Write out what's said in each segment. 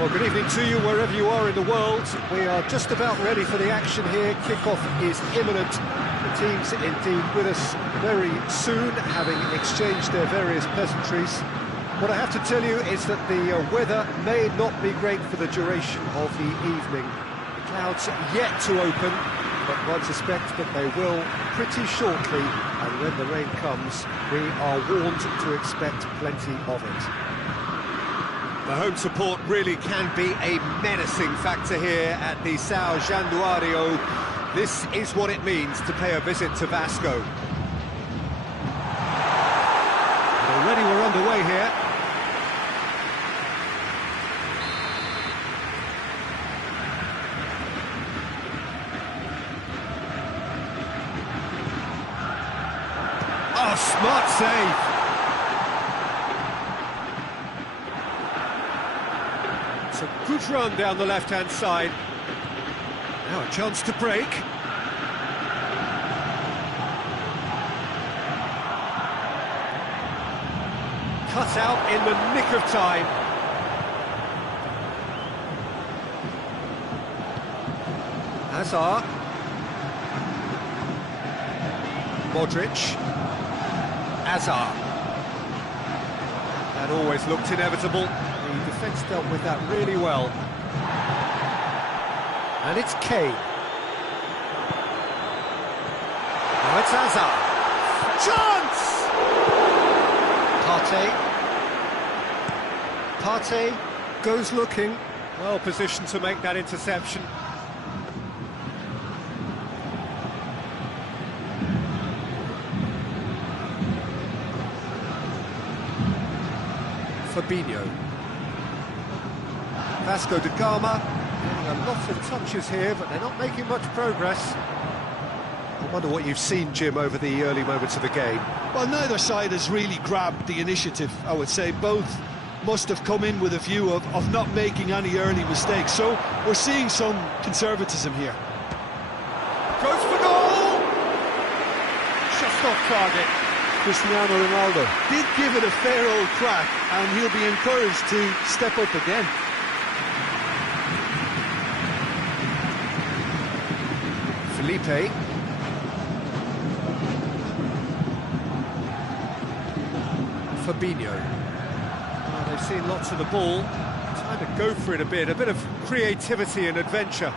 Well, good evening to you wherever you are in the world. We are just about ready for the action here. Kickoff is imminent. The teams indeed with us very soon, having exchanged their various pleasantries. What I have to tell you is that the weather may not be great for the duration of the evening. The clouds are yet to open, but one suspects that they will pretty shortly, and when the rain comes, we are warned to expect plenty of it. The home support really can be a menacing factor here at the São Januário. This is what it means to pay a visit to Vasco. And already we're underway here. Oh, smart save. A good run down the left-hand side. Now a chance to break. Cut out in the nick of time. Hazard. Modric. Hazard. That always looked inevitable. The defence dealt with that really well. And it's Kane. Now it's Hazard. Chance! Partey goes looking. Well positioned to make that interception. Fabinho. Vasco da Gama getting a lot of touches here, but they're not making much progress. I wonder what you've seen, Jim, over the early moments of the game. Well, neither side has really grabbed the initiative, I would say. Both must have come in with a view of not making any early mistakes. So we're seeing some conservatism here. Goes for goal! Just off target. Cristiano Ronaldo did give it a fair old crack, and he'll be encouraged to step up again. Felipe. Fabinho. Well, they've seen lots of the ball. Time to go for it a bit of creativity and adventure.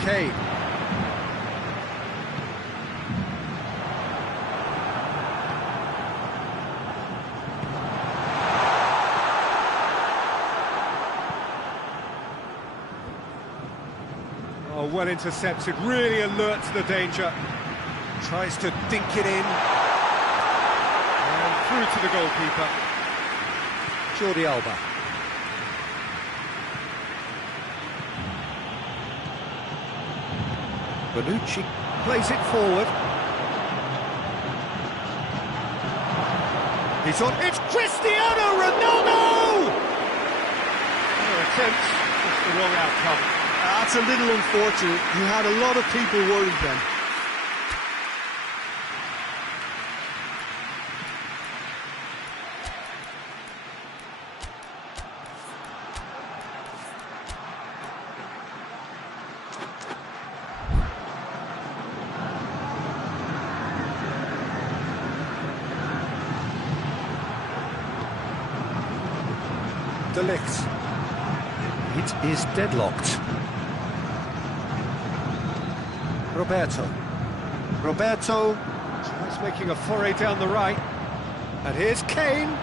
Kane. Oh, well intercepted, really alert to the danger. Tries to dink it in. And through to the goalkeeper. Jordi Alba. Bonucci plays it forward. He's on. It's Cristiano Ronaldo! No attempt, just the wrong outcome. That's a little unfortunate. He had a lot of people worried then. De Ligt. It is deadlocked. Roberto tries making a foray down the right. And here's Kane.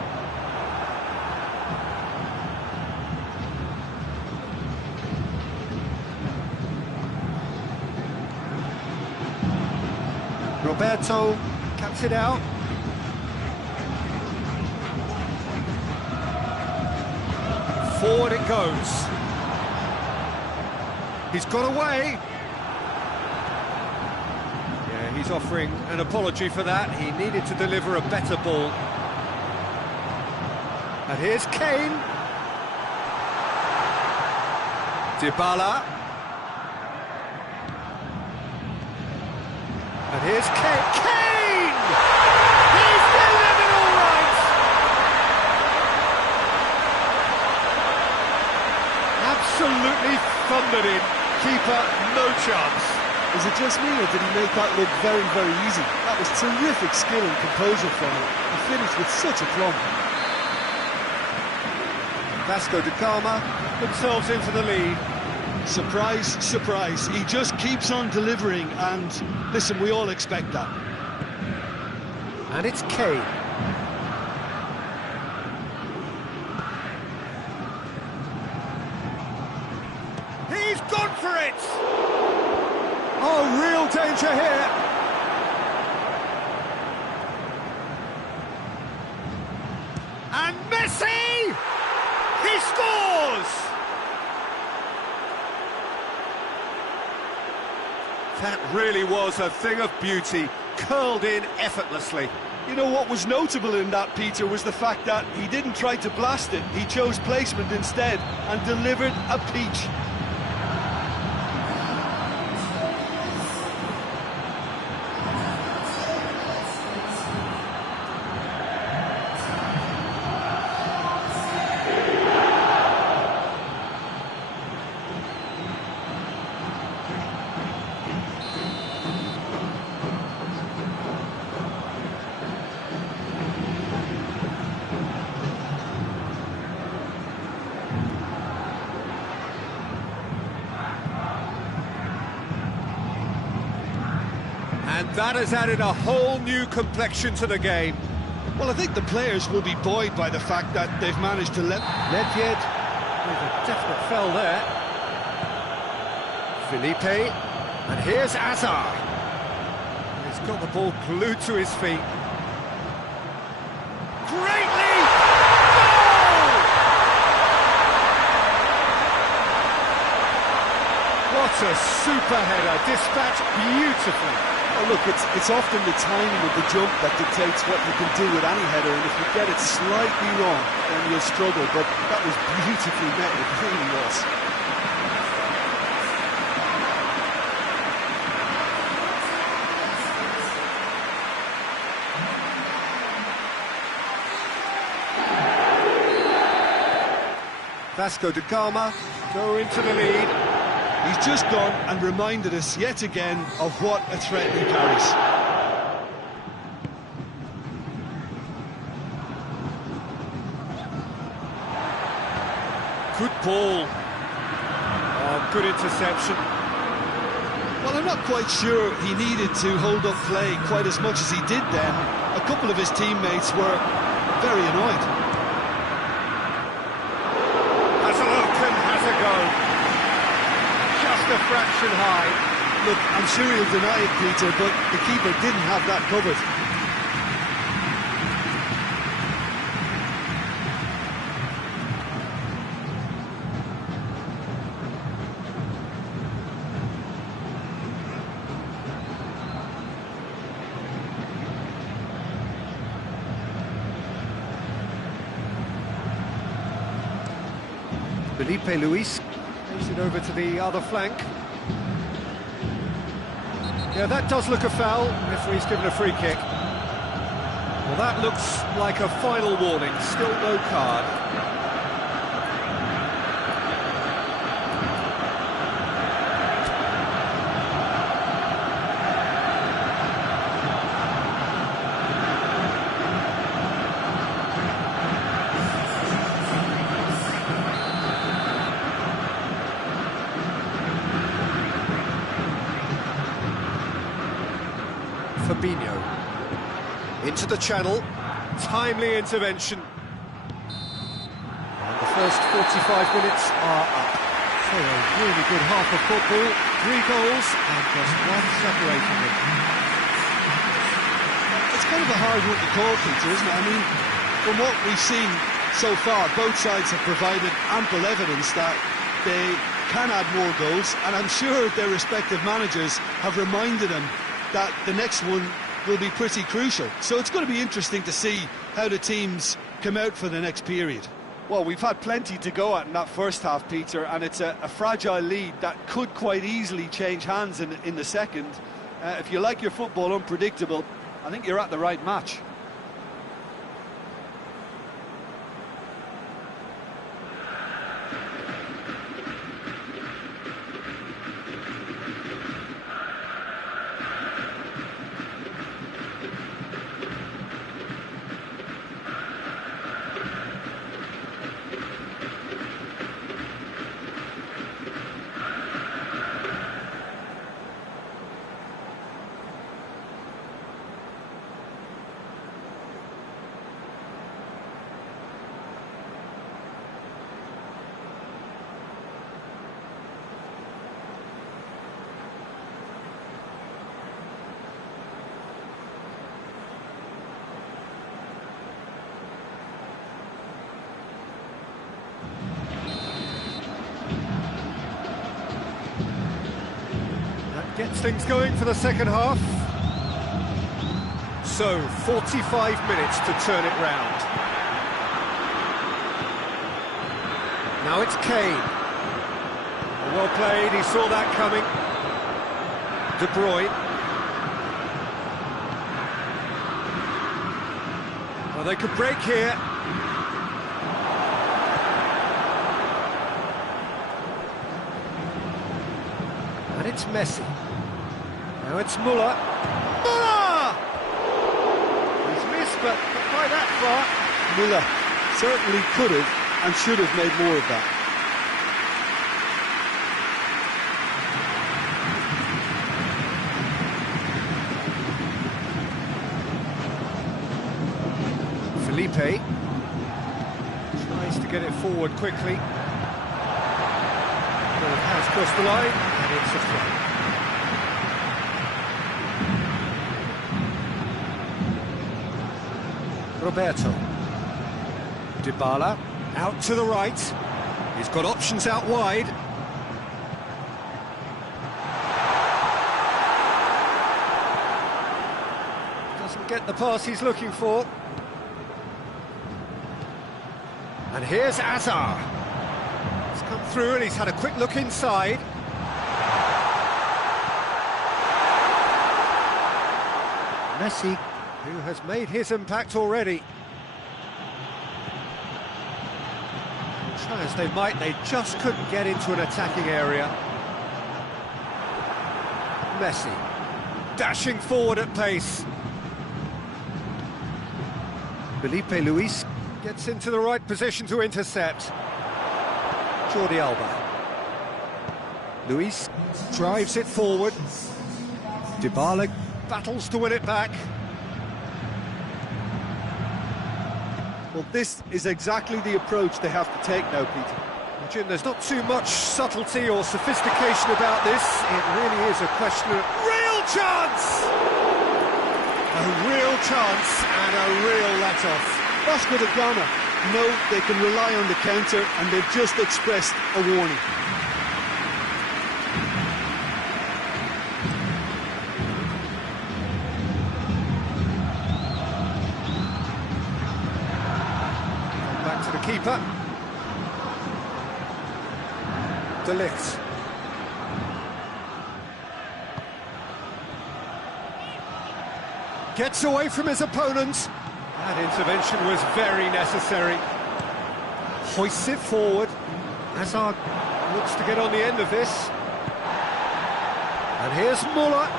Roberto cuts it out. Forward it goes. He's got away. Yeah, he's offering an apology for that. He needed to deliver a better ball. And here's Kane. Dybala. And here's Kane. Kane! He's delivered all right! put in. Keeper, no chance. Is it just me, or did he make that look very, very easy? That was terrific skill and composure from him. He finished with such a plumb. Vasco da Gama themselves in for the lead. Surprise, surprise. He just keeps on delivering, and listen, we all expect that. And it's Kane. He's gone for it! Oh, real danger here. And Messi! He scores! That really was a thing of beauty, curled in effortlessly. You know what was notable in that, Peter, was the fact that he didn't try to blast it. He chose placement instead and delivered a peach. And that has added a whole new complexion to the game. Well, I think the players will be buoyed by the fact that they've managed to let... Nedved with a definite foul there. Felipe, and here's Azar. He's got the ball glued to his feet. Great lead! Goal! What a super header, dispatched beautifully. Oh, look, it's often the timing of the jump that dictates what you can do with any header, and if you get it slightly wrong, then you'll struggle, but that was beautifully met, it really was. Vasco da Gama go into the lead. He's just gone and reminded us yet again of what a threat he carries. Good ball. Oh, good interception. Well, I'm not quite sure he needed to hold up play quite as much as he did then. A couple of his teammates were very annoyed. Has a look and has a go. Just a fraction high. Look, I'm sure he'll deny it, Peter, but the keeper didn't have that covered. Felipe Luis takes it over to the other flank. Yeah, that does look a foul. Referee's given a free kick. Well, that looks like a final warning. Still no card. Fabinho into the channel, timely intervention, and the first 45 minutes are up. So a really good half of football, 3 goals and just one separating them. It's kind of a hard one to call, Peter, isn't it? I mean, from what we've seen so far, both sides have provided ample evidence that they can add more goals, and I'm sure their respective managers have reminded them that the next one will be pretty crucial. So it's going to be interesting to see how the teams come out for the next period. Well, we've had plenty to go at in that first half, Peter, and it's a fragile lead that could quite easily change hands in the second. If you like your football unpredictable, I think you're at the right match. gets things going for the second half. So, 45 minutes to turn it round. Now it's Kane. Well played, he saw that coming. De Bruyne. Well, they could break here. And it's Messi. Now it's Müller. Müller! He's missed, but not by that far. Müller certainly could have and should have made more of that. Felipe tries to get it forward quickly. Well, it has crossed the line, and it's a throw. Roberto. Dybala out to the right. He's got options out wide. Doesn't get the pass he's looking for. And here's Azar. He's come through and he's had a quick look inside. Messi, who has made his impact already. Try as they might, they just couldn't get into an attacking area. Messi, dashing forward at pace. Felipe Luis gets into the right position to intercept. Jordi Alba. Luis drives it forward. Dybala battles to win it back. Well, this is exactly the approach they have to take now, Peter. Well, Jim, there's not too much subtlety or sophistication about this. It really is a question of real chance! A real chance and a real let-off. Vasco da Gama know they can rely on the counter, and they've just expressed a warning. Back to the keeper. De Ligt. Gets away from his opponent. That intervention was very necessary. Hoists it forward. Hazard looks to get on the end of this. And here's Müller.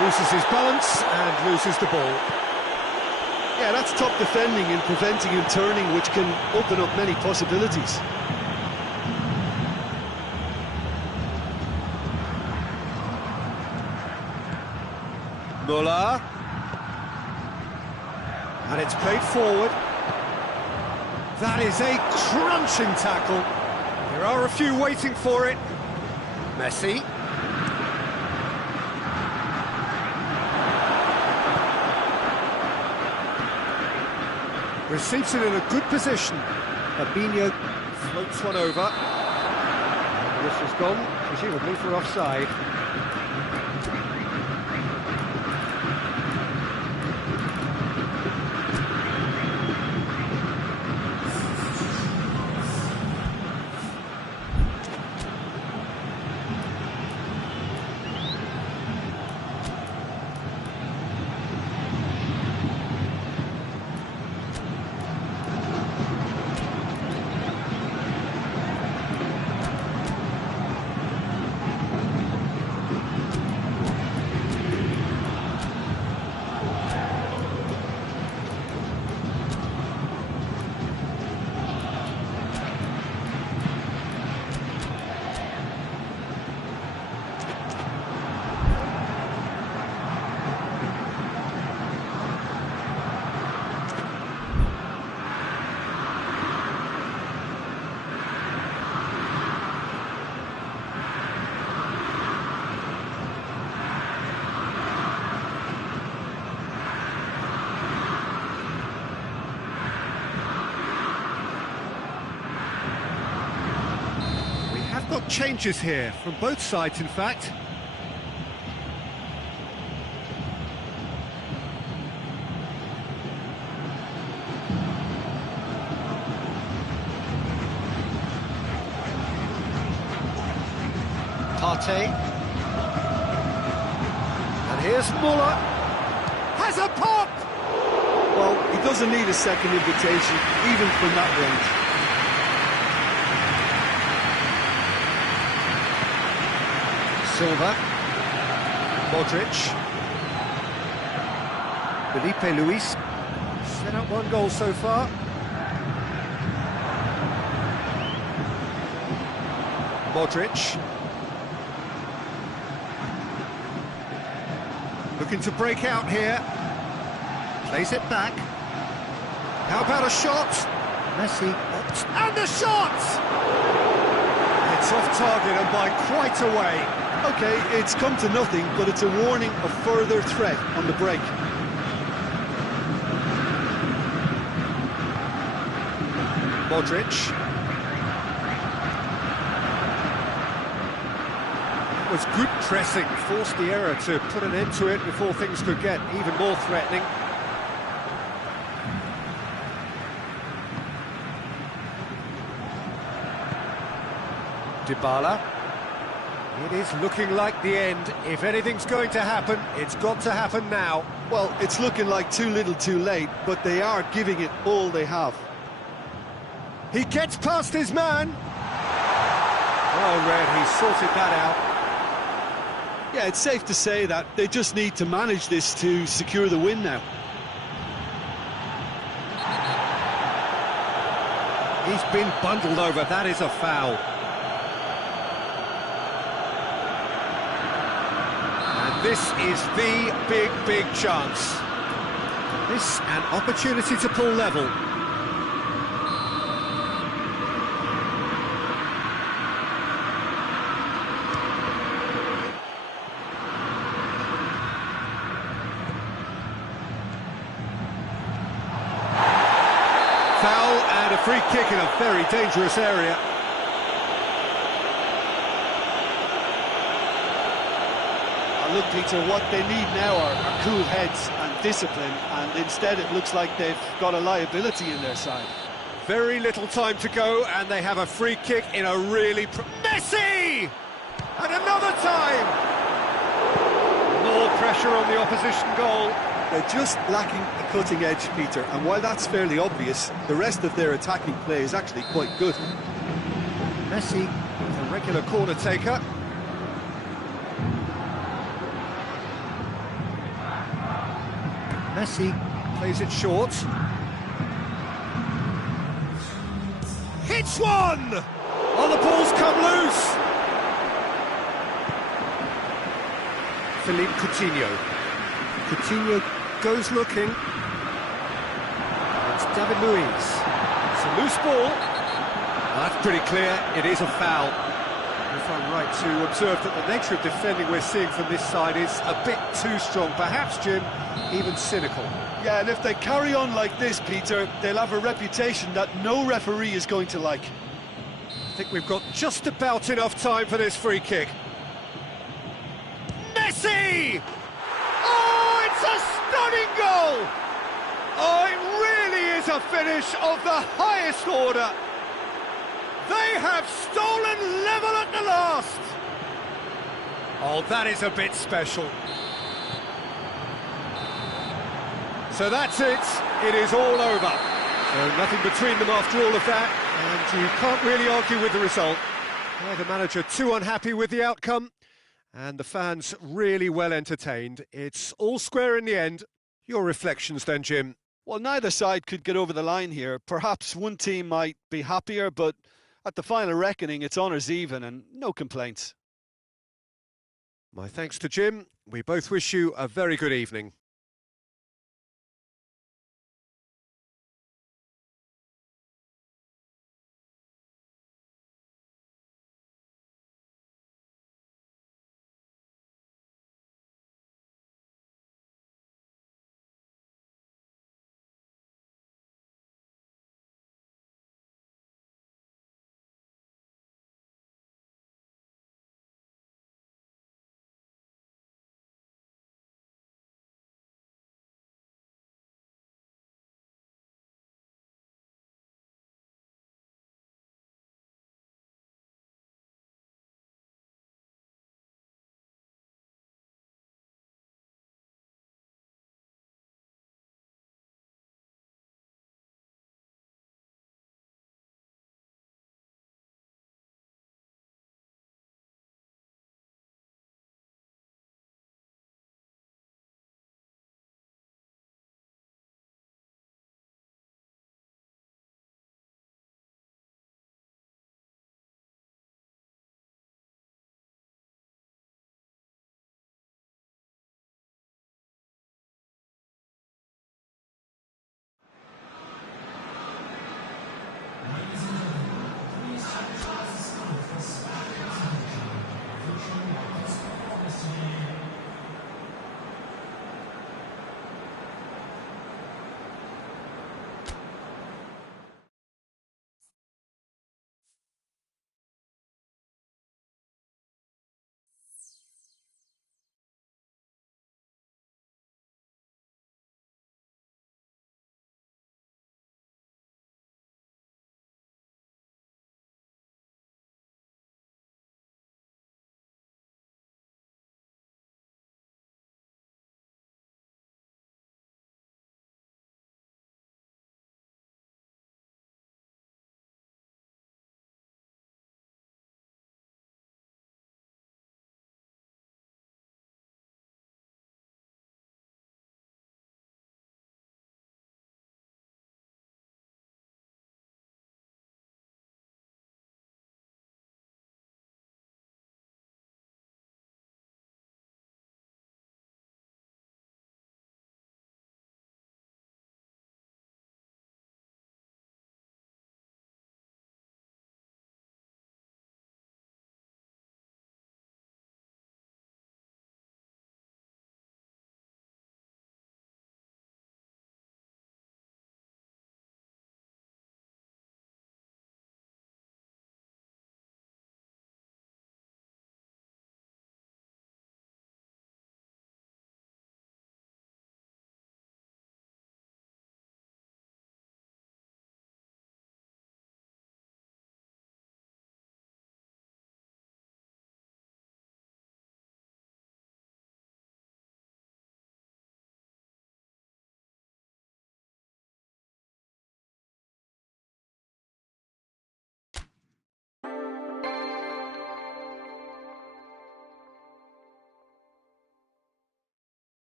Loses his balance and loses the ball. Yeah, that's top defending and preventing him turning, which can open up many possibilities. Müller. And it's played forward. That is a crunching tackle. There are a few waiting for it. Messi. Receives it in a good position. Fabinho floats one over. This has gone, presumably for offside. Got changes here from both sides, in fact. Partey. And here's Muller. Has a pop! Well, he doesn't need a second invitation, even from that range. Silva. Modric. Felipe Luis. Set up one goal so far. Modric. Looking to break out here. Plays it back. How about a shot? Messi. And the shot! It's off target and by quite a way. Okay, it's come to nothing, but it's a warning of further threat on the break. Modric. It was good pressing, forced the error to put an end to it before things could get even more threatening. Dybala. It is looking like the end. If anything's going to happen, it's got to happen now. Well, it's looking like too little too late, but they are giving it all they have. He gets past his man. Well read, he sorted that out. Yeah, it's safe to say that they just need to manage this to secure the win now. He's been bundled over, that is a foul. And this is the big chance. This an opportunity to pull level. Foul and a free kick in a very dangerous area. Look, Peter, what they need now are cool heads and discipline, and instead it looks like they've got a liability in their side. Very little time to go, and they have a free kick in a really... Messi! And another time! More pressure on the opposition goal. They're just lacking the cutting edge, Peter, and while that's fairly obvious, the rest of their attacking play is actually quite good. Messi, a regular corner taker. Messi plays it short. Hits one! Oh, the ball's come loose! Philippe Coutinho. Coutinho goes looking. It's David Luiz. It's a loose ball. That's pretty clear, it is a foul. If I'm right to observe that the nature of defending we're seeing from this side is a bit too strong, perhaps, Jim, even cynical. Yeah, and if they carry on like this, Peter, they'll have a reputation that no referee is going to like. I think we've got just about enough time for this free kick. Messi! Oh, it's a stunning goal! Oh, it really is a finish of the highest order. They have stolen level at the last. Oh, that is a bit special. So that's it. It is all over. So nothing between them after all of that, and you can't really argue with the result. The manager too unhappy with the outcome, and the fans really well entertained. It's all square in the end. Your reflections then, Jim? Well, neither side could get over the line here. Perhaps one team might be happier, but at the final reckoning, it's honours even and no complaints. My thanks to Jim. We both wish you a very good evening.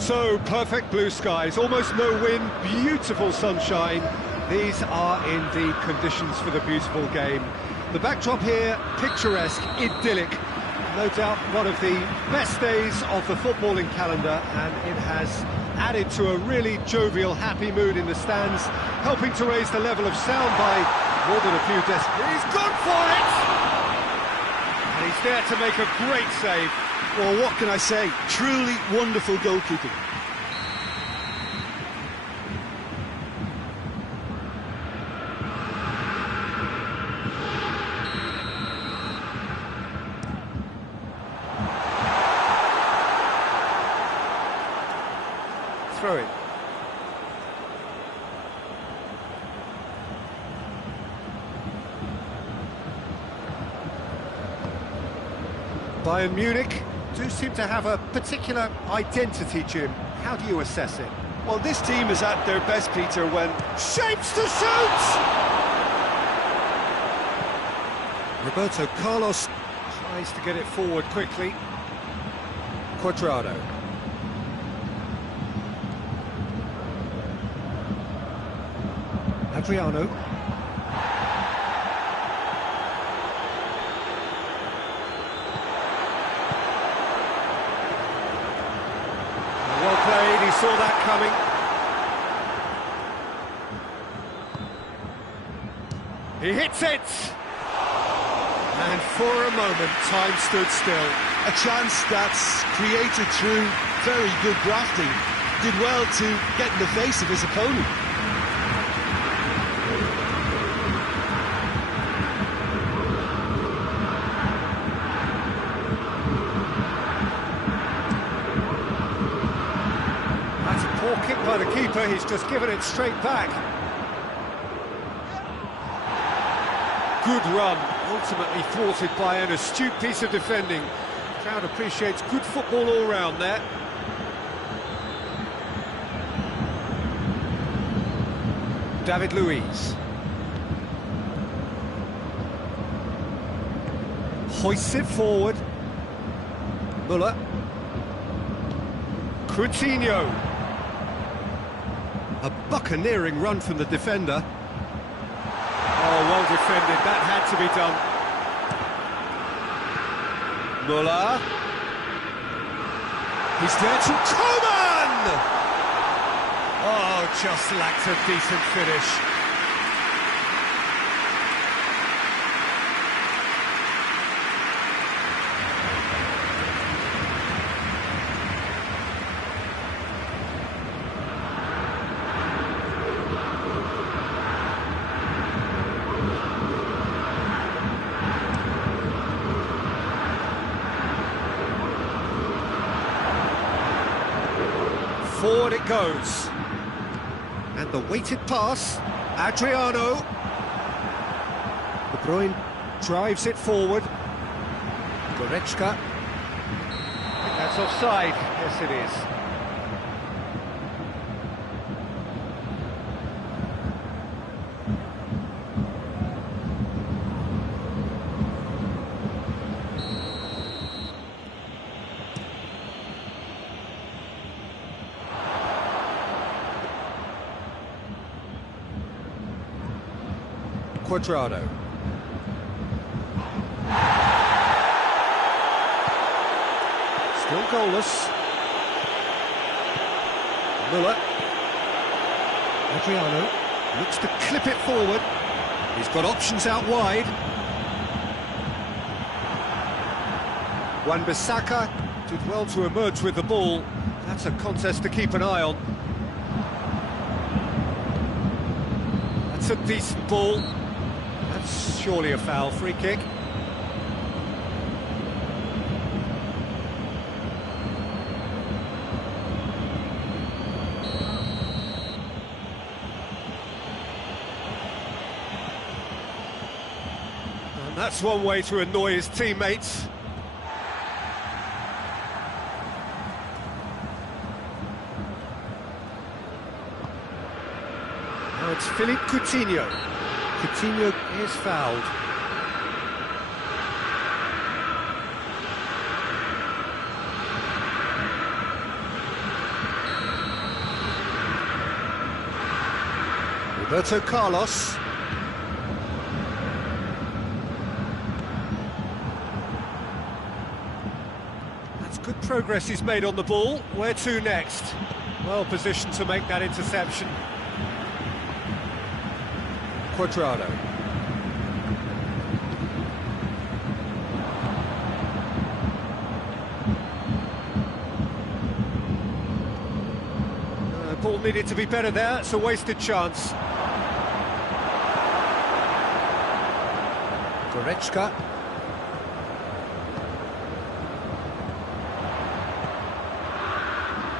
So, perfect blue skies, almost no wind, beautiful sunshine. These are indeed conditions for the beautiful game. The backdrop here, picturesque, idyllic. No doubt one of the best days of the footballing calendar, and it has added to a really jovial, happy mood in the stands, helping to raise the level of sound by more than a few decibels. He's gone for it! And he's there to make a great save. Well, what can I say? Truly wonderful goalkeeping. Throw it. Bayern Munich do seem to have a particular identity, Jim. How do you assess it? Well, this team is at their best, Peter, when... Shapes to shoot! Roberto Carlos tries to get it forward quickly. Cuadrado. Adriano. Well played, he saw that coming. He hits it! And for a moment, time stood still. A chance that's created through very good grafting. Did well to get in the face of his opponent. Poor kick by the keeper, he's just given it straight back. Good run, ultimately thwarted by an astute piece of defending. The crowd appreciates good football all round there. David Luiz. Hoists it forward. Müller. Coutinho. A buccaneering run from the defender. Oh, well defended, that had to be done. Müller. He's there to Coman! Oh, just lacked a decent finish. Forward it goes. And the weighted pass, Adriano. De Bruyne drives it forward. Goretzka. I think that's offside. Yes, it is. Cuadrado. Still goalless. Müller. Adriano looks to clip it forward. He's got options out wide. Wan-Bissaka did well to emerge with the ball. That's a contest to keep an eye on. That's a decent ball. That's surely a foul, free kick. And that's one way to annoy his teammates. Now it's Philippe Coutinho. Coutinho is fouled. Roberto Carlos. That's good progress he's made on the ball. Where to next? Well positioned to make that interception. Cuadrado. Ball needed to be better there, it's a wasted chance. Goretzka.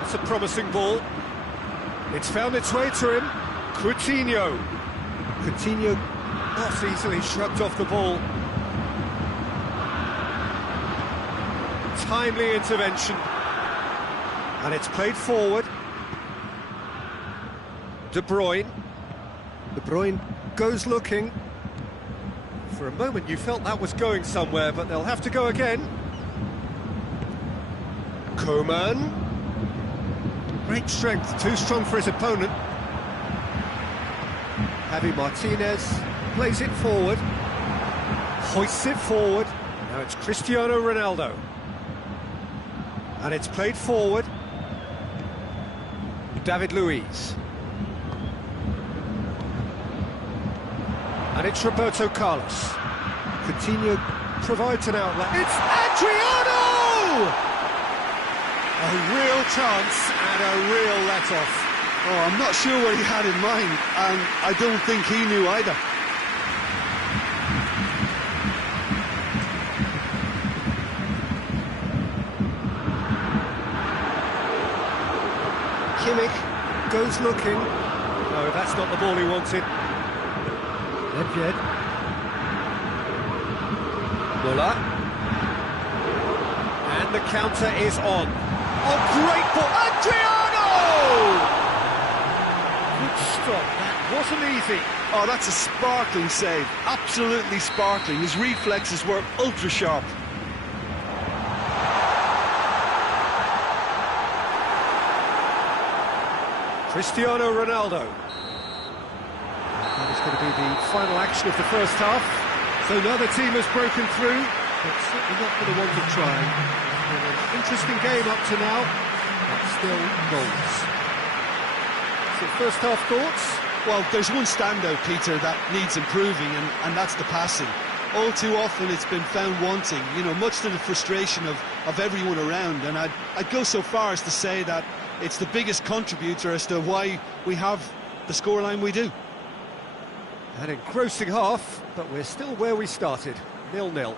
That's a promising ball. It's found its way to him. Coutinho. Coutinho not easily shrugged off the ball. Timely intervention. And it's played forward. De Bruyne. De Bruyne goes looking. For a moment you felt that was going somewhere, but they'll have to go again. Coman. Great strength, too strong for his opponent. Javi Martinez plays it forward. Hoists it forward. Now it's Cristiano Ronaldo. And it's played forward. David Luiz. And it's Roberto Carlos. Coutinho provides an outlet. It's Adriano! A real chance and a real let-off. Oh, I'm not sure what he had in mind, and I don't think he knew either. Kimmich goes looking. No, that's not the ball he wanted. Nedved. Muller. And the counter is on. Oh, great ball! Adriano! Good stop, that wasn't easy. Oh, that's a sparkling save. Absolutely sparkling. His reflexes were ultra sharp. Cristiano Ronaldo. That is going to be the final action of the first half. So neither team has broken through, but certainly not for the want of trying. It's been an interesting game up to now, but still goals. So first half thoughts? Well, there's one standout, Peter, that needs improving, and that's the passing. All too often it's been found wanting, you know, much to the frustration of everyone around, and I'd go so far as to say that it's the biggest contributor as to why we have the scoreline we do. An engrossing half, but we're still where we started, 0-0.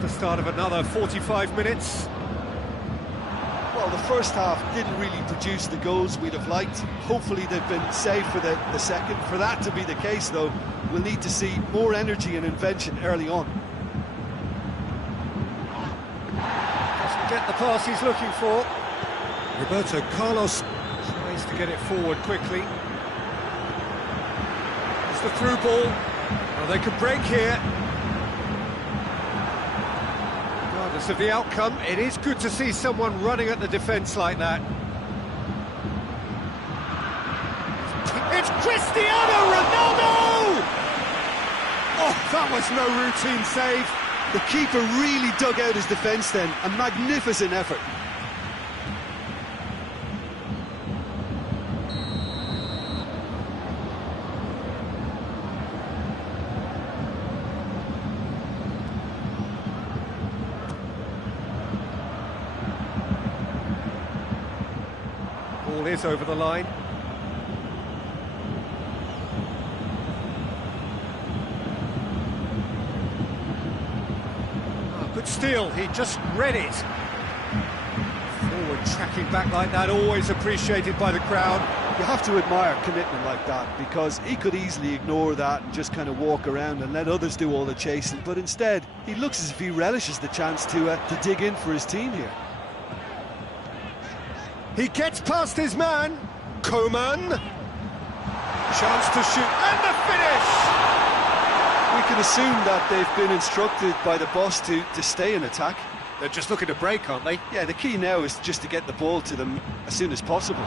The start of another 45 minutes. Well, the first half didn't really produce the goals we'd have liked. Hopefully they've been saved for the second. For that to be the case, though, we'll need to see more energy and invention early on. Doesn't get the pass he's looking for. Roberto Carlos tries to get it forward quickly. It's the through ball. Well, they could break here. Of the outcome, it is good to see someone running at the defence like that. It's Cristiano Ronaldo! That was no routine save. The keeper really dug out his defence then. A magnificent effort. Ball is over the line. Good steal, he just read it. Forward tracking back like that, always appreciated by the crowd. You have to admire commitment like that, because he could easily ignore that and just kind of walk around and let others do all the chasing, but instead he looks as if he relishes the chance to dig in for his team here. He gets past his man, Coman. Chance to shoot, and the finish! We can assume that they've been instructed by the boss to stay in attack. They're just looking to break, aren't they? Yeah, the key now is just to get the ball to them as soon as possible.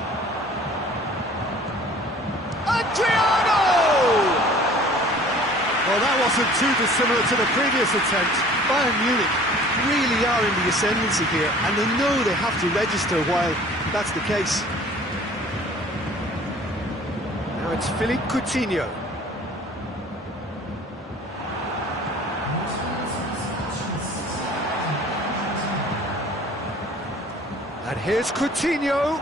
Adriano! Well, that wasn't too dissimilar to the previous attempt. Bayern Munich really are in the ascendancy here, and they know they have to register while that's the case. Now it's Philippe Coutinho. And here's Coutinho.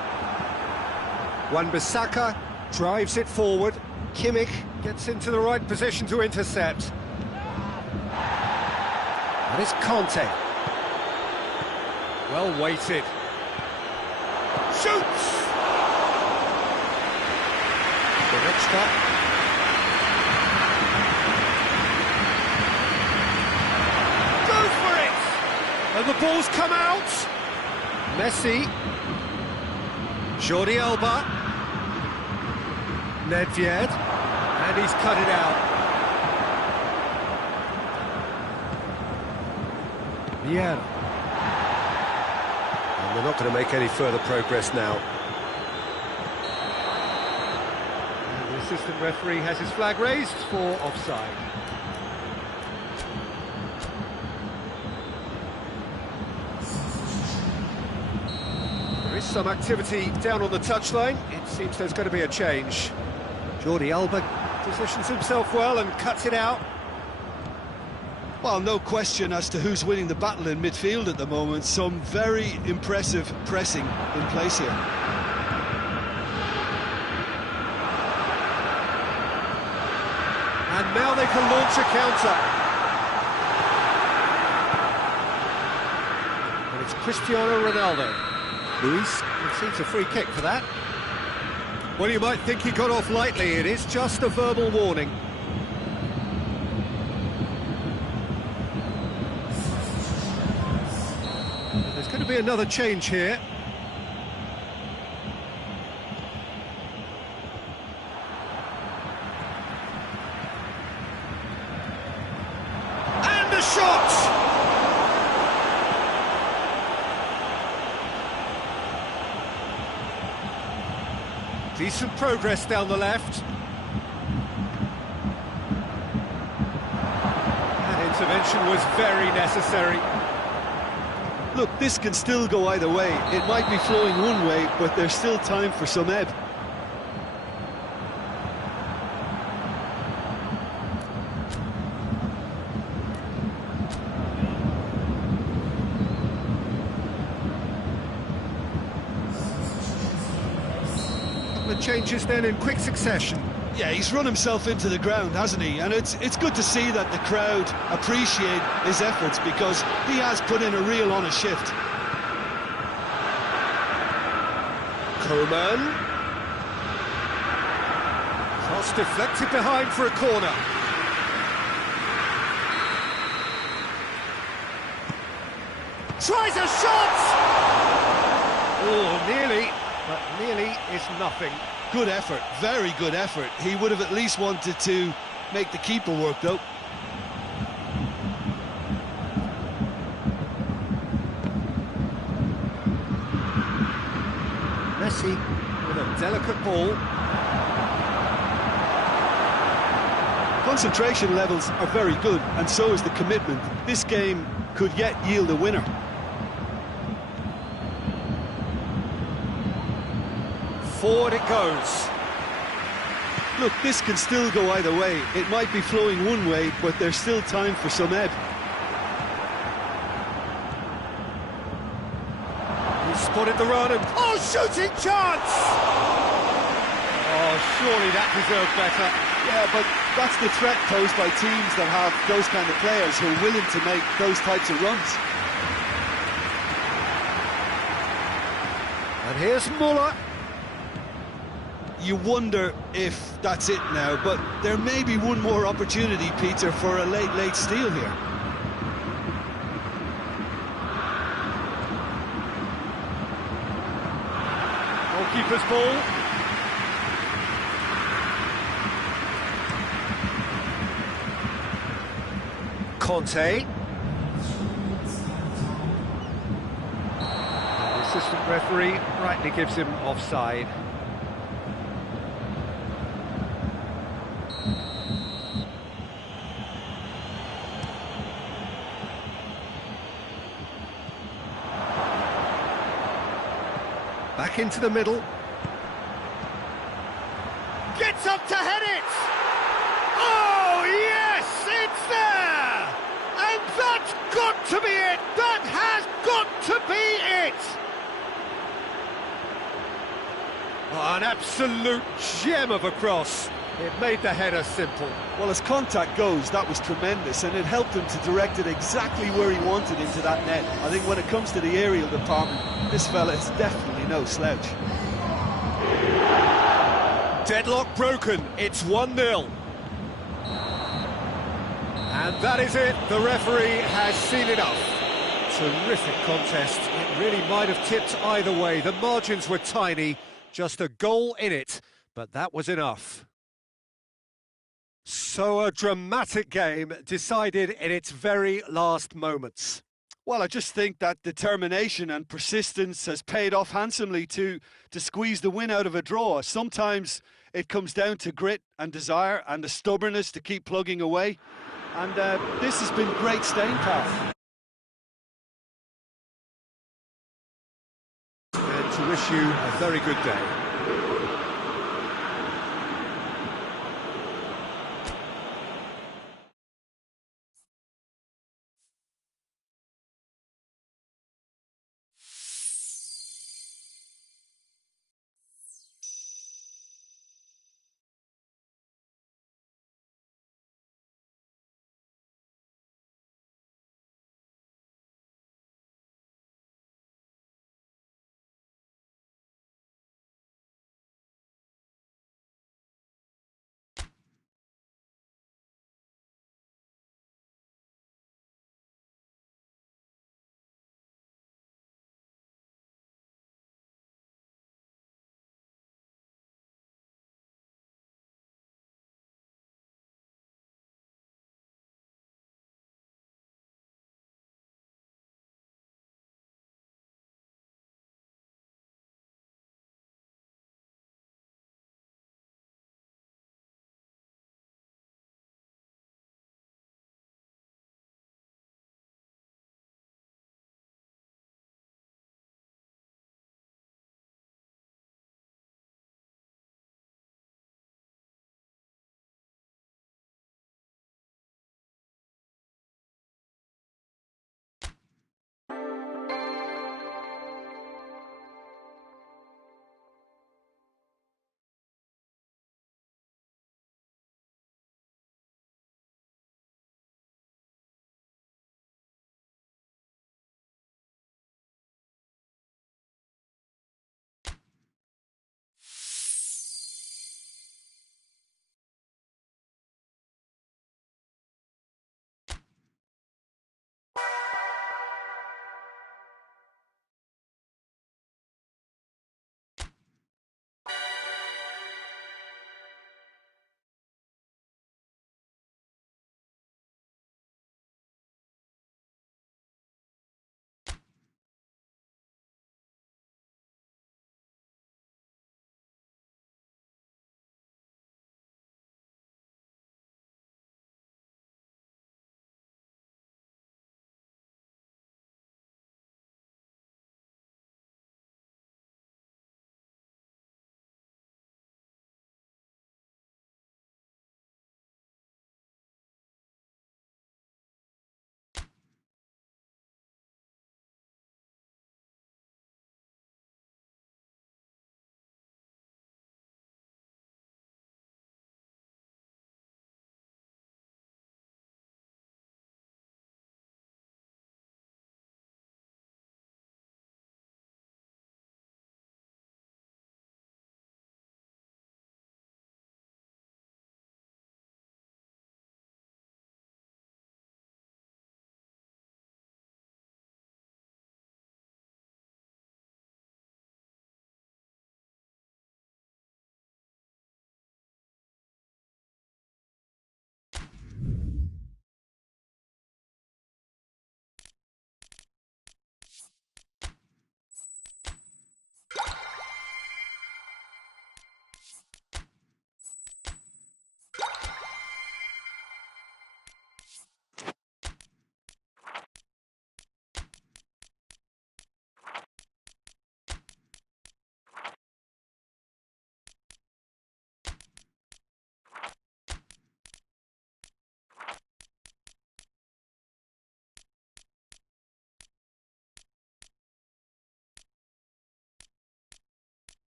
Wan-Bissaka drives it forward. Kimmich gets into the right position to intercept. And it's Conte. Well weighted. Shoots! Goretzka. Goes for it! And the ball's come out. Messi, Jordi Alba, Nedved, and he's cut it out. Vieira. And they're not going to make any further progress now. And the assistant referee has his flag raised for offside. Some activity down on the touchline. It seems there's going to be a change. Jordi Alba positions himself well and cuts it out. Well, no question as to who's winning the battle in midfield at the moment. Some very impressive pressing in place here. And now they can launch a counter. And it's Cristiano Ronaldo. Luis concedes a free kick for that. Well, you might think he got off lightly. It is just a verbal warning. There's going to be another change here. And a shot! Decent progress down the left. That intervention was very necessary. Look, this can still go either way. It might be flowing one way, but there's still time for some ebb. Changes then in quick succession. Yeah, he's run himself into the ground, hasn't he? And it's good to see that the crowd appreciate his efforts, because he has put in a real honest shift. Coman. Cross deflected behind for a corner. Tries a shot! Oh, nearly. But nearly is nothing. Good effort, very good effort. He would have at least wanted to make the keeper work, though. Messi with a delicate ball. Concentration levels are very good, and so is the commitment. This game could yet yield a winner. Forward it goes. Look, this can still go either way. It might be flowing one way, but there's still time for some ebb. He spotted the run and... Oh, shooting chance! Oh, surely that deserved better. Yeah, but that's the threat posed by teams that have those kind of players who are willing to make those types of runs. And here's Muller. You wonder if that's it now, but there may be one more opportunity, Peter, for a late steal here. Goalkeeper's ball. Conte. The assistant referee rightly gives him offside. Back into the middle. Gets up to head it! Oh, yes! It's there! And that's got to be it! That has got to be it! Oh, an absolute gem of a cross. It made the header simple. Well, as contact goes, that was tremendous, and it helped him to direct it exactly where he wanted into that net. I think when it comes to the aerial department, this fella is definitely no slouch. Deadlock broken, it's 1-0. And that is it, the referee has seen enough. Terrific contest, it really might have tipped either way. The margins were tiny, just a goal in it, but that was enough. So a dramatic game decided in its very last moments. Well, I just think that determination and persistence has paid off handsomely to squeeze the win out of a draw. Sometimes it comes down to grit and desire and the stubbornness to keep plugging away. And this has been great staying power. And to wish you a very good day.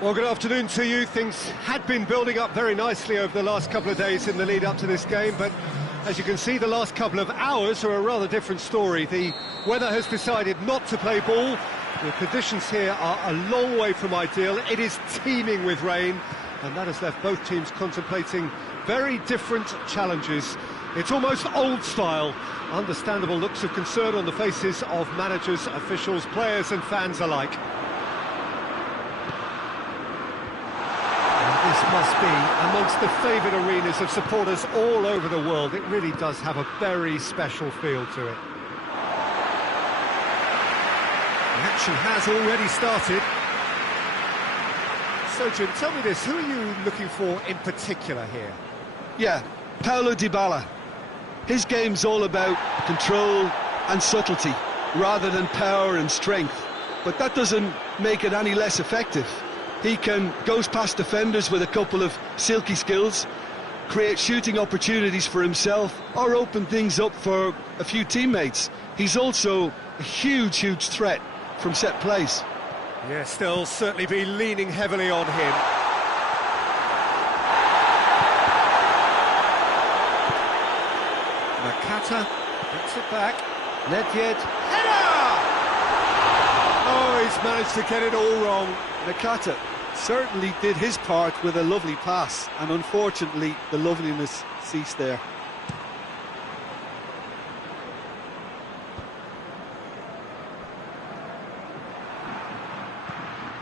Well, good afternoon to you. Things had been building up very nicely over the last couple of days in the lead up to this game, but as you can see, the last couple of hours are a rather different story. The weather has decided not to play ball. The conditions here are a long way from ideal. It is teeming with rain, and that has left both teams contemplating very different challenges. It's almost old style. Understandable looks of concern on the faces of managers, officials, players and fans alike. This must be amongst the favoured arenas of supporters all over the world. It really does have a very special feel to it. The action has already started. So, Jim, tell me this, who are you looking for in particular here? Yeah, Paulo Dybala. His game's all about control and subtlety, rather than power and strength. But that doesn't make it any less effective. He goes past defenders with a couple of silky skills, create shooting opportunities for himself, or open things up for a few teammates. He's also a huge, huge threat from set plays. Yes, they'll certainly be leaning heavily on him. Nakata gets it back. Nedved. Header! Oh, he's managed to get it all wrong. Nakata certainly did his part with a lovely pass, and unfortunately the loveliness ceased there.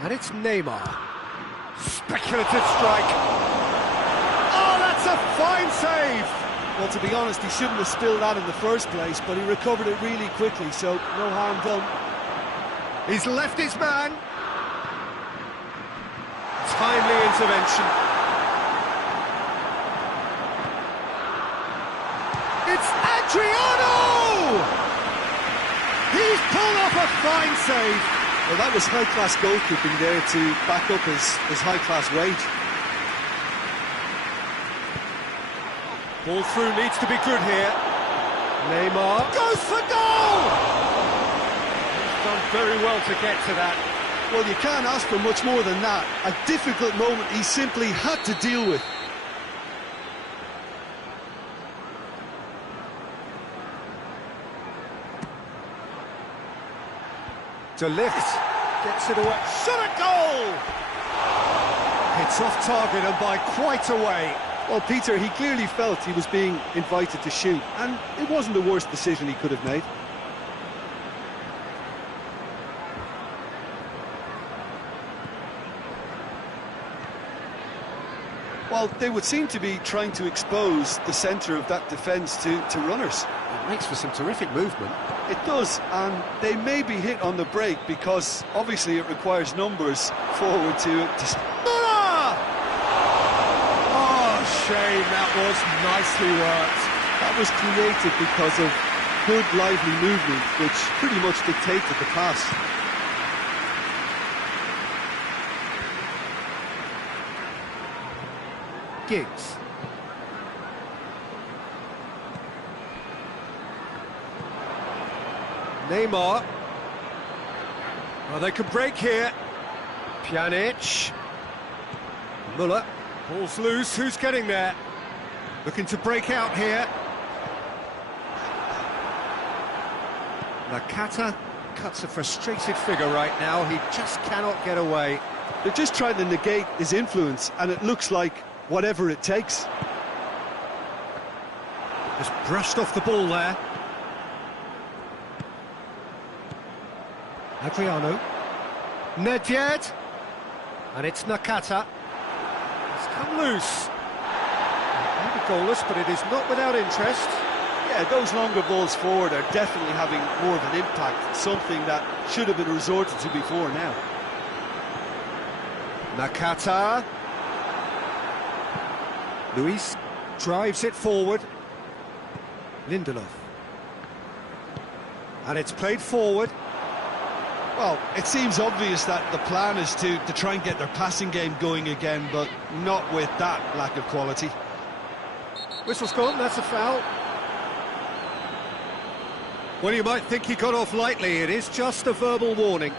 And it's Neymar. Speculative strike. Oh, that's a fine save! Well, to be honest, he shouldn't have spilled that in the first place, but he recovered it really quickly, so no harm done. He's left his man. Timely intervention. It's Adriano! He's pulled off a fine save. Well, that was high-class goalkeeping there to back up his high-class wage. Ball through needs to be good here. Neymar goes for goal! He's done very well to get to that. Well, you can't ask for much more than that. A difficult moment he simply had to deal with. De Ligt gets it away. Shot a goal! It's off target and by quite a way. Well, Peter, he clearly felt he was being invited to shoot, and it wasn't the worst decision he could have made. Well, they would seem to be trying to expose the centre of that defence to runners. It makes for some terrific movement. It does, and they may be hit on the break because obviously it requires numbers forward to Muller! Oh, shame, that was nicely worked. That was created because of good, lively movement, which pretty much dictated the pass. Giggs. Neymar. Well, they could break here. Pjanic. Muller. Ball's loose. Who's getting there? Looking to break out here. Nakata cuts a frustrated figure right now. He just cannot get away. They're just trying to negate his influence, and it looks like whatever it takes. Just brushed off the ball there. Adriano. Nedved. And it's Nakata. It's come loose. Maybe goalless, but it is not without interest. Yeah, those longer balls forward are definitely having more of an impact, something that should have been resorted to before now. Nakata. Luis drives it forward. Lindelof. And it's played forward. Well, it seems obvious that the plan is to try and get their passing game going again, but not with that lack of quality. Whistle's gone, that's a foul. Well, you might think he got off lightly. It is just a verbal warning.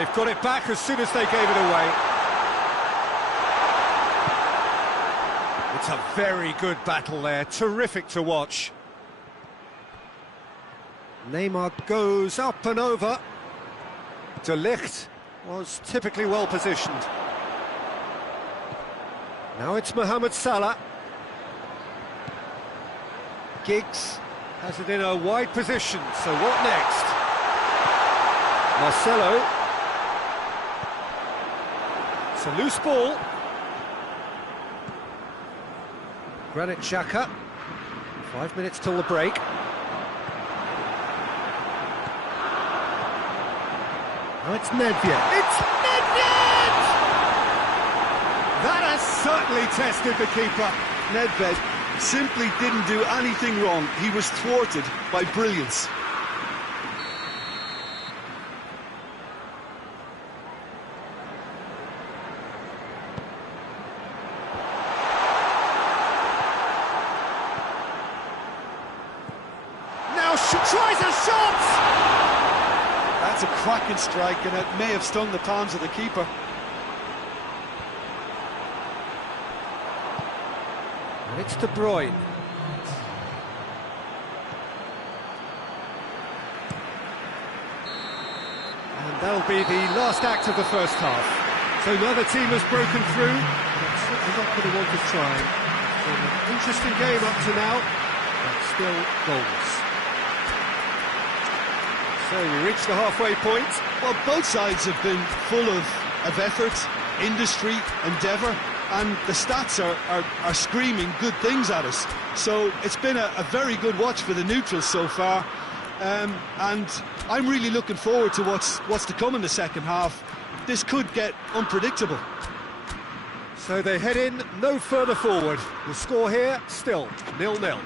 They've got it back as soon as they gave it away. It's a very good battle there, terrific to watch. Neymar goes up and over. De Ligt was typically well positioned. Now it's Mohamed Salah. Giggs has it in a wide position, so what next? Marcelo. It's a loose ball. Granit Xhaka. 5 minutes till the break. Now it's Nedved. It's Nedved! That has certainly tested the keeper. Nedved simply didn't do anything wrong. He was thwarted by brilliance. Now she tries a shot! That's a cracking strike, and it may have stung the palms of the keeper. And it's De Bruyne. And that'll be the last act of the first half. So neither team has broken through. It's certainly not going to want to try. It's been an interesting game up to now, but still goals. So we reach the halfway point. Well, both sides have been full of effort, industry, endeavour, and the stats are screaming good things at us. So it's been a very good watch for the neutrals so far, and I'm really looking forward to what's to come in the second half. This could get unpredictable. So they head in no further forward. The score here still 0-0.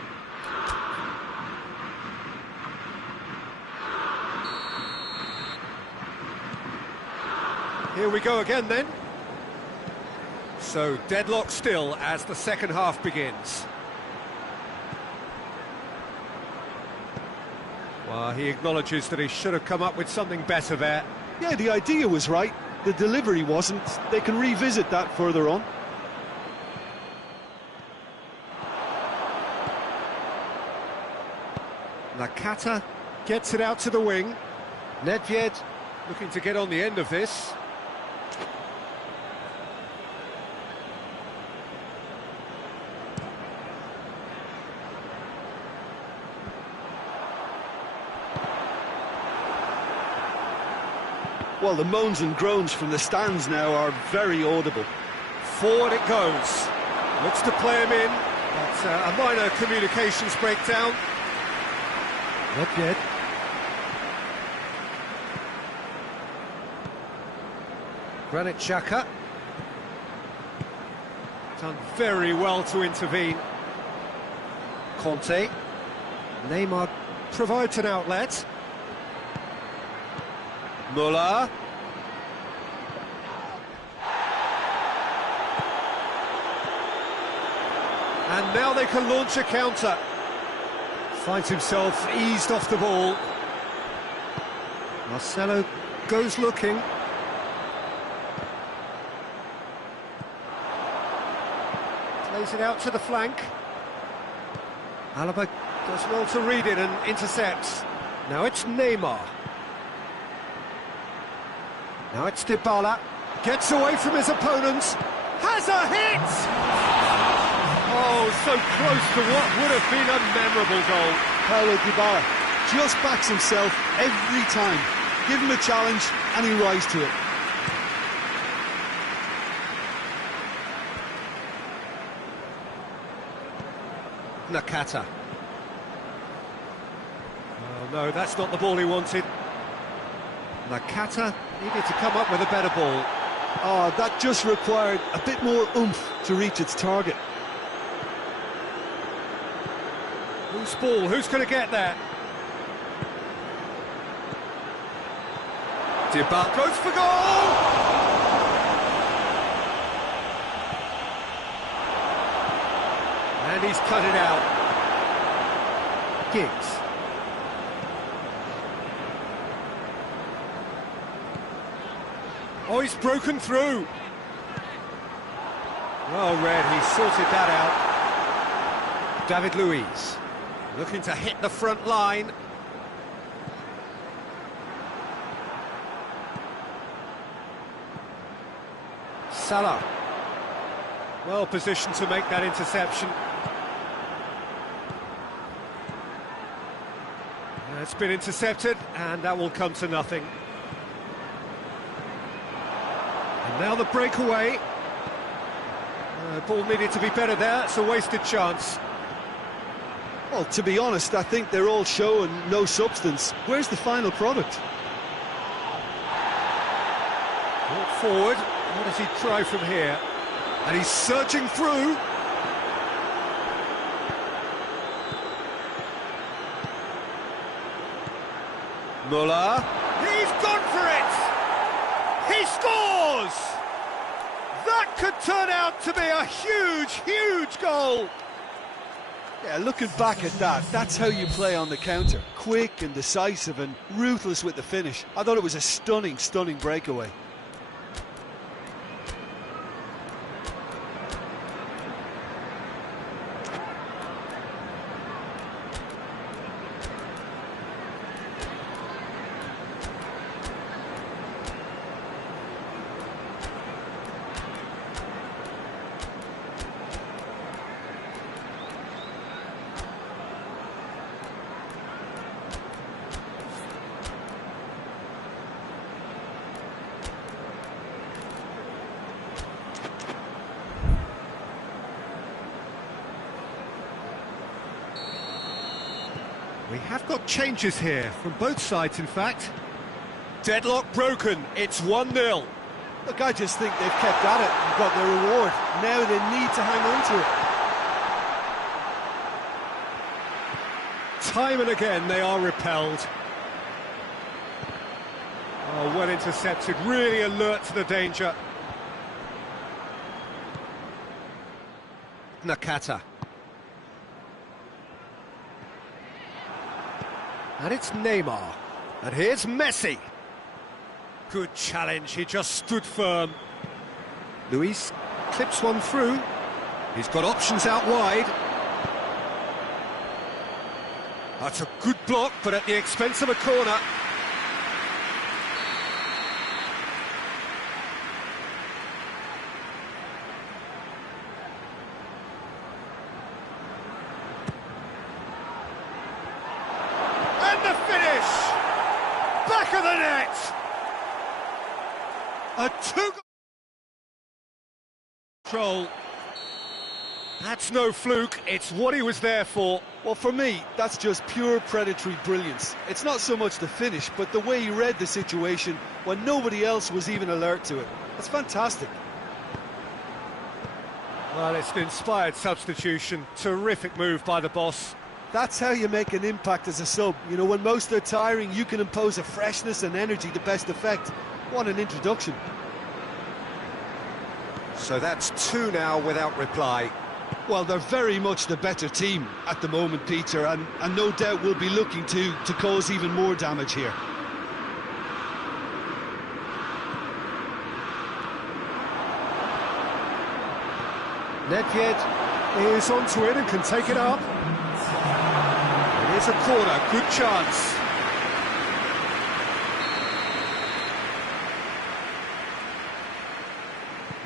Here we go again then. So deadlock still as the second half begins. Well, he acknowledges that he should have come up with something better there. Yeah, the idea was right, the delivery wasn't. They can revisit that further on. Nakata gets it out to the wing. Nedved looking to get on the end of this. Well, the moans and groans from the stands now are very audible. Forward it goes. Looks to play him in, but a minor communications breakdown. Not yet. Granit Xhaka. Done very well to intervene. Conte. Neymar provides an outlet. Muller. And now they can launch a counter. Finds himself eased off the ball. Marcelo goes looking. Plays it out to the flank. Alaba does well to read it and intercepts. Now it's Neymar. Now it's Dybala, gets away from his opponents, has a hit! Oh, so close to what would have been a memorable goal. Paulo Dybala just backs himself every time. Give him a challenge and he rises to it. Nakata. Oh no, that's not the ball he wanted. Nakata needed to come up with a better ball. Oh, that just required a bit more oomph to reach its target. Loose ball, who's going to get there? Dybala goes for goal! And he's cut it out. Giggs. Oh, he's broken through. Well read, he sorted that out. David Luiz, looking to hit the front line. Salah. Well positioned to make that interception. It's been intercepted, and that will come to nothing. And now the breakaway. Ball needed to be better there, it's a wasted chance. Well, to be honest, I think they're all show and no substance. Where's the final product? Brought forward, what does he try from here? And he's surging through. Muller, he's gone for it! He scores! That could turn out to be a huge, huge goal! Yeah, looking back at that, that's how you play on the counter. Quick and decisive and ruthless with the finish. I thought it was a stunning, stunning breakaway. We have got changes here, from both sides in fact. Deadlock broken, it's 1-0. Look, I just think they've kept at it and got their reward. Now they need to hang on to it. Time and again they are repelled. Oh, well intercepted, really alert to the danger. Nakata. And it's Neymar. And here's Messi. Good challenge, he just stood firm. Luis clips one through. He's got options out wide. That's a good block, but at the expense of a corner. The finish! Back of the net! A two-goal control. That's no fluke, it's what he was there for. Well, for me, that's just pure predatory brilliance. It's not so much the finish, but the way he read the situation when nobody else was even alert to it. That's fantastic. Well, it's an inspired substitution. Terrific move by the boss. That's how you make an impact as a sub. You know, when most are tiring, you can impose a freshness and energy to best effect. What an introduction. So that's 2 now without reply. Well, they're very much the better team at the moment, Peter, and no doubt will be looking to cause even more damage here. Nedved is onto it and can take it up. Here's a corner, good chance.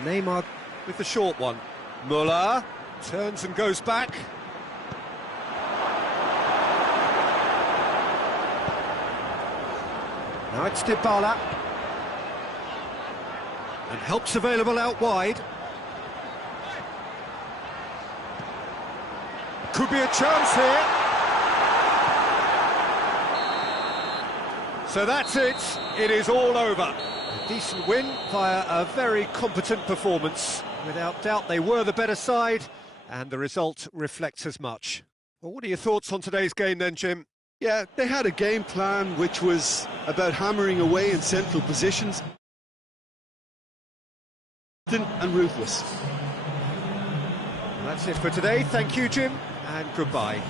Neymar with the short one. Muller turns and goes back. Now it's Dybala. And help's available out wide. Could be a chance here. So that's it, it is all over. A decent win via a very competent performance. Without doubt they were the better side, and the result reflects as much. Well, what are your thoughts on today's game then, Jim? Yeah, they had a game plan which was about hammering away in central positions. And ruthless. Well, that's it for today, thank you Jim, and goodbye.